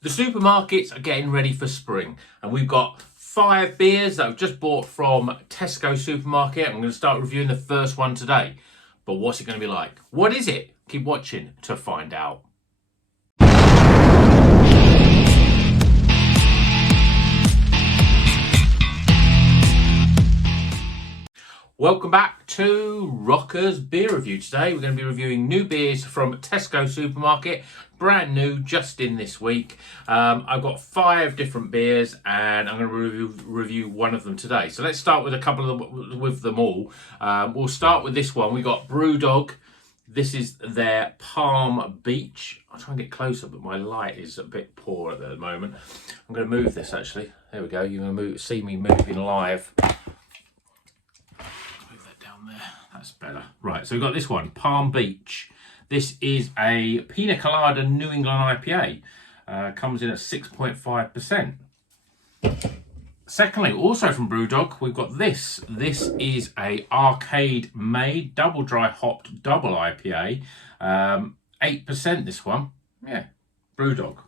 The supermarkets are getting ready for spring, and we've got 5 beers that I've just bought from Tesco supermarket. I'm going to start reviewing the first one today. But what's it going to be like? What is it? Keep watching to find out. Welcome back to Rocker's Beer Review. Today we're going to be reviewing new beers from Tesco supermarket, brand new, just in this week. I've got 5 different beers and I'm going to review one of them today. So let's start with a couple of them, with them all. We'll start with this one. We got Brewdog. This is their Palm Beach. I'll try and get closer, but my light is a bit poor at the moment. I'm going to move this actually. There we go. You're going to see me moving live. There, that's better. Right, so we've got this one, Palm Beach. This is a Pina Colada New England IPA. Comes in at 6.5%. Secondly, also from Brewdog, we've got this. This is a Arcade Made Double Dry Hopped Double IPA. 8% this one. Yeah, Brewdog.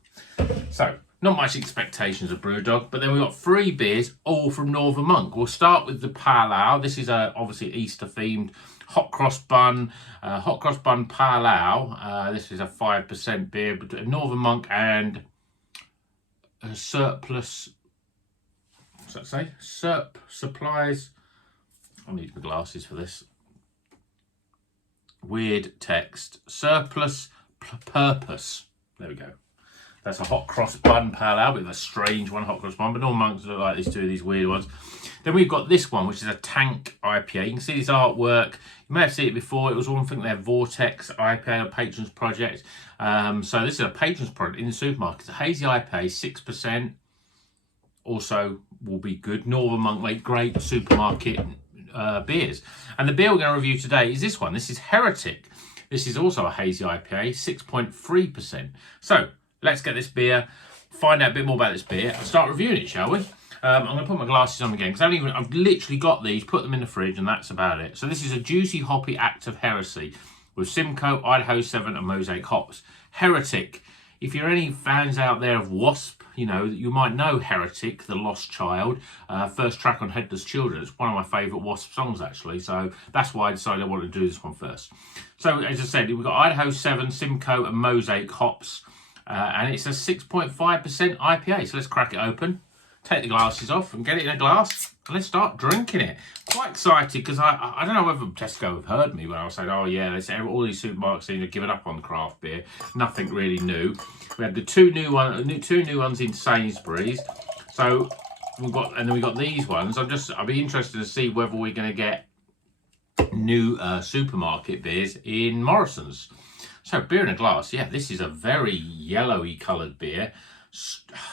So, not much expectations of Brewdog, but then we've got 3 beers, all from Northern Monk. We'll start with the Pale Ale. This is obviously Easter-themed hot cross bun Pale Ale. This is a 5% beer, but Northern Monk and Surplus. What's that say? Supplies. I need my glasses for this. Weird text. Surplus Purpose. There we go. That's a hot cross bun Pale Ale, bit of a strange one, hot cross bun, but all monks look like these two of these weird ones. Then we've got this one, which is a Tank IPA. You can see this artwork. You may have seen it before. It was one thing, their Vortex IPA, a Patrons project. So this is a Patrons product in the supermarket. It's a hazy IPA, 6%. Also will be good. Northern Monk make great supermarket beers. And the beer we're going to review today is this one. This is Heretic. This is also a hazy IPA, 6.3%. So let's get this beer, find out a bit more about this beer, and start reviewing it, shall we? I'm going to put my glasses on again, because I've literally got these, put them in the fridge, and that's about it. So this is a juicy, hoppy act of heresy, with Simcoe, Idaho 7, and Mosaic hops. Heretic. If you're any fans out there of Wasp, you know, you might know Heretic, the Lost Child, first track on Headless Children. It's one of my favourite Wasp songs, actually, so that's why I decided I wanted to do this one first. So, as I said, we've got Idaho 7, Simcoe, and Mosaic hops. And it's a 6.5% IPA. So let's crack it open, take the glasses off and get it in a glass. And let's start drinking it. Quite excited because I don't know whether Tesco have heard me when I was saying, oh yeah, all these supermarkets seem to have given up on craft beer. Nothing really new. We had the two new ones in Sainsbury's. So we've got these ones. I'll be interested to see whether we're going to get new supermarket beers in Morrison's. So beer in a glass, yeah, this is a very yellowy coloured beer.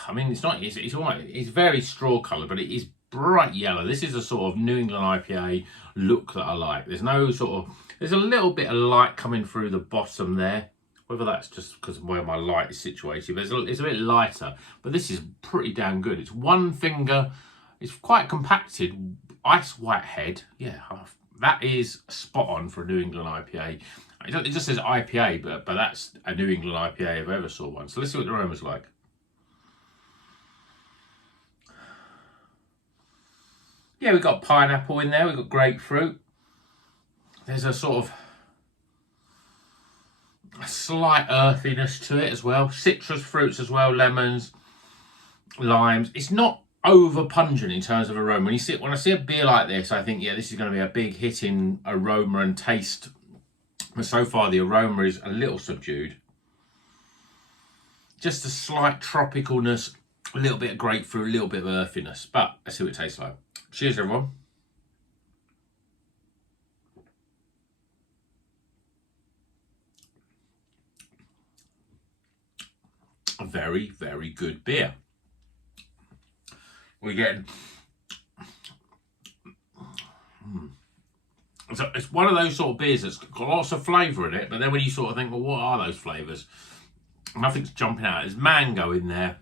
I mean, it's very straw coloured, but it is bright yellow. This is a sort of New England IPA look that I like. There's a little bit of light coming through the bottom there. Whether that's just because of where my light is situated, but it's a bit lighter. But this is pretty damn good. It's one finger, it's quite compacted, ice white head. Yeah, that is spot on for a New England IPA. It just says IPA, but that's a New England IPA if I ever saw one. So let's see what the aroma's like. Yeah, we've got pineapple in there. We've got grapefruit. There's a sort of a slight earthiness to it as well. Citrus fruits as well, lemons, limes. It's not over pungent in terms of aroma. When I see a beer like this, I think, yeah, this is going to be a big hit in aroma and taste. But so far, the aroma is a little subdued. Just a slight tropicalness, a little bit of grapefruit, a little bit of earthiness. But let's see what it tastes like. Cheers, everyone. A very, very good beer. We're getting... So it's one of those sort of beers that's got lots of flavour in it, but then when you sort of think, well, what are those flavours? Nothing's jumping out. There's mango in there.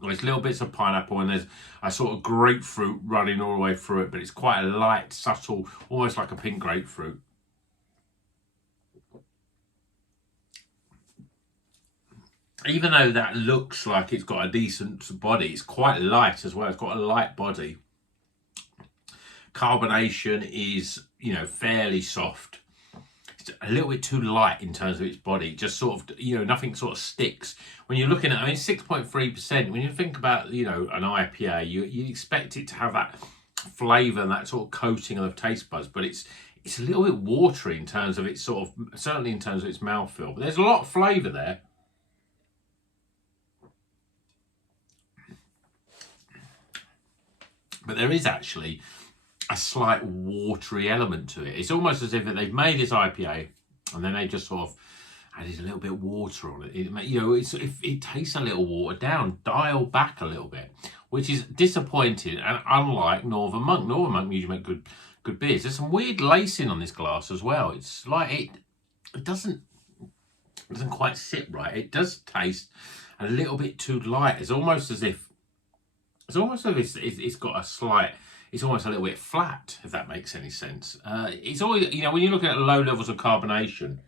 There's little bits of pineapple, and there's a sort of grapefruit running all the way through it, but it's quite a light, subtle, almost like a pink grapefruit. even though that looks like it's got a decent body, it's quite light as well. It's got a light body. Carbonation is, you know, fairly soft. It's a little bit too light in terms of its body. Just sort of, you know, nothing sort of sticks. When you're looking at, I mean, 6.3%, when you think about, you know, an IPA, you expect it to have that flavour and that sort of coating of the taste buds, but it's a little bit watery in terms of its sort of, certainly in terms of its mouthfeel. But there's a lot of flavour there. But there is actually a slight watery element to it. It's almost as if they've made this IPA and then they just sort of added a little bit of water on it. You know, it tastes a little watered down, dialed back a little bit, which is disappointing. And unlike Northern Monk, Northern Monk usually make good beers. There's some weird lacing on this glass as well. It's like it doesn't quite sit right. It does taste a little bit too light. It's almost as if it's got a slight. It's almost a little bit flat, if that makes any sense. It's always, you know, when you're looking at low levels of carbonation,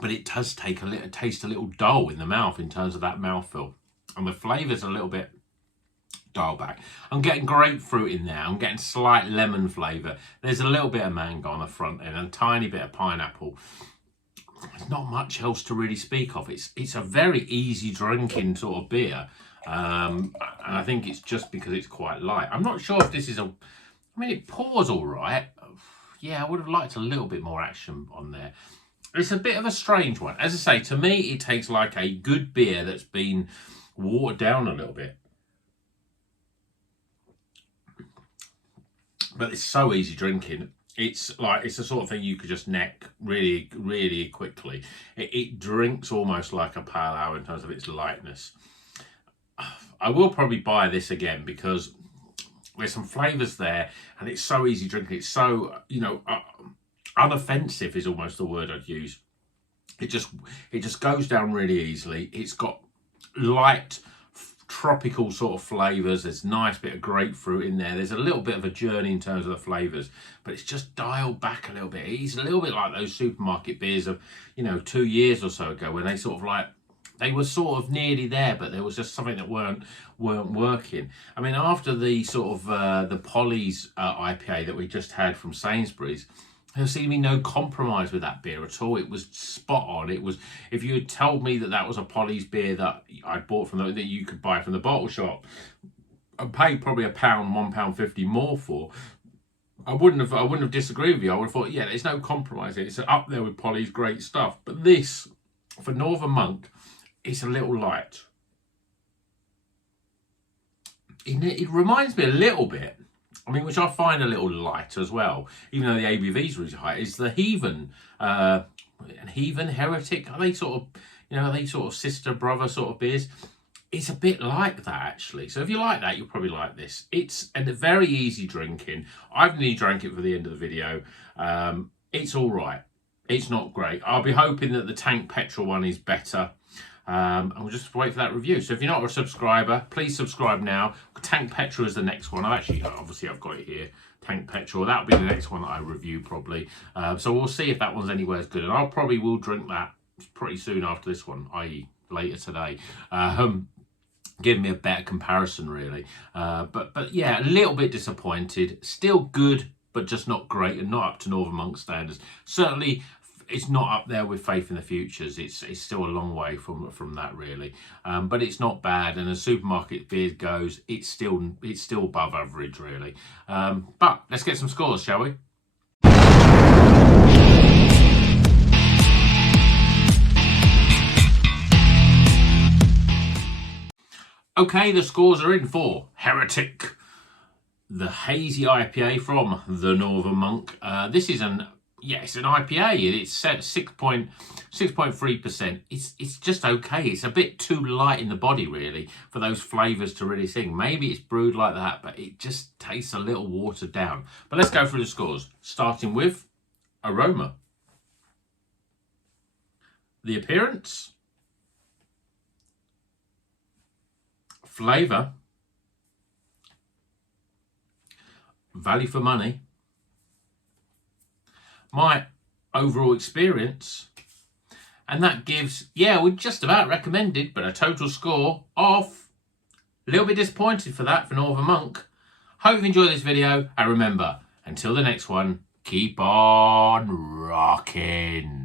but it does taste a little dull in the mouth in terms of that mouthfeel, and the flavour's a little bit dialed back. I'm getting grapefruit in there. I'm getting slight lemon flavour. There's a little bit of mango on the front end and a tiny bit of pineapple. There's not much else to really speak of. It's a very easy drinking sort of beer. And I think it's just because it's quite light. I'm not sure if this is I mean, it pours all right. Yeah, I would have liked a little bit more action on there. It's a bit of a strange one. As I say, to me, it tastes like a good beer that's been watered down a little bit. But it's so easy drinking. It's the sort of thing you could just neck really, really quickly. It drinks almost like a pale ale in terms of its lightness. I will probably buy this again because there's some flavours there and it's so easy drinking. It's so, you know, unoffensive is almost the word I'd use. It just goes down really easily. It's got light tropical sort of flavours. There's a nice bit of grapefruit in there. There's a little bit of a journey in terms of the flavours, but it's just dialed back a little bit. It's a little bit like those supermarket beers of, you know, 2 years or so ago when they sort of like, they were sort of nearly there, but there was just something that weren't working. I mean, after the sort of the Polly's IPA that we just had from Sainsbury's, there seemed to be no compromise with that beer at all. It was spot on. It was, if you had told me that that was a Polly's beer that I bought from that you could buy from the bottle shop, I paid probably £1.50 more for. I wouldn't have disagreed with you. I would have thought, yeah, there's no compromise. It's up there with Polly's great stuff. But this, for Northern Monk, it's a little light. It reminds me a little bit, I mean, which I find a little light as well, even though the ABV is really high, is the Heathen, Heretic. Are they sort of, you know, are they sort of sister brother sort of beers? It's a bit like that actually. So if you like that, you'll probably like this. It's a very easy drinking. I've nearly drank it for the end of the video. It's all right. It's not great. I'll be hoping that the Tank Petrol one is better. And we'll just wait for that review. So if you're not a subscriber, please subscribe now. Tank Petrol is the next one. Obviously I've got it here. Tank Petrol. That'll be the next one that I review probably. So we'll see if that one's anywhere as good. And I probably will drink that pretty soon after this one, i.e. later today. Giving me a better comparison really. But yeah, a little bit disappointed. Still good, but just not great and not up to Northern Monk standards. Certainly it's not up there with Faith in the Futures. It's still a long way from that really. But it's not bad, and as supermarket beer goes, it's still above average really. But let's get some scores, shall we? Okay, the scores are in for Heretic, the Hazy IPA from the Northern Monk. This is it's an IPA. It's set 6.3%. It's just okay. It's a bit too light in the body, really, for those flavours to really sing. Maybe it's brewed like that, but it just tastes a little watered down. But let's go through the scores, starting with aroma. The appearance. Flavour. Value for money. My overall experience, And that gives, yeah, we just about recommended, but a total score of a little bit disappointed for that for Northern Monk. Hope you've enjoyed this video, and remember, until the next one, keep on rocking.